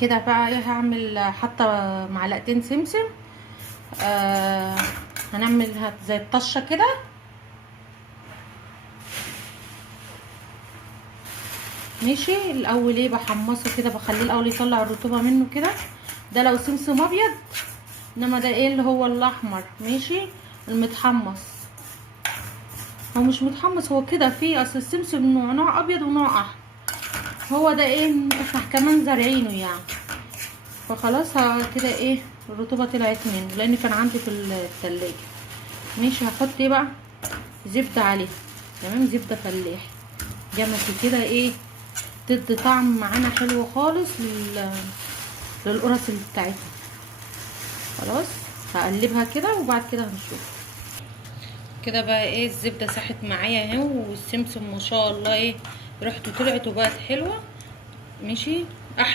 كده بقى ايه، هعمل حتى معلقتين سمسم. هنعملها زي الطشه كده. ماشي. الاول ايه، بحمصه كده، بخليه الاول يطلع الرطوبه منه كده. ده لو سمسم ابيض، انما ده ايه اللي هو الاحمر. ماشي. المتحمص هو مش متحمص، هو كده فيه اصل السمسم نوع ابيض ونوع احمر. هو ده ايه، احنا كمان زارعينه يعني. فخلاص كده ايه، الرطوبه طلعت منه لان كان عندي في التلاجة. ماشي. هحط ايه بقى، زبده عليها. تمام، زبده فلاحي جمسي كده ايه، تدي طعم معانا حلو خالص للقرص اللي بتاعتنا. خلاص هقلبها كده وبعد كده هنشوف. كده بقى ايه، الزبده ساحت معايا اهي، والسمسم ما شاء الله ايه، ريحته طلعت وبقت حلوه. ماشي.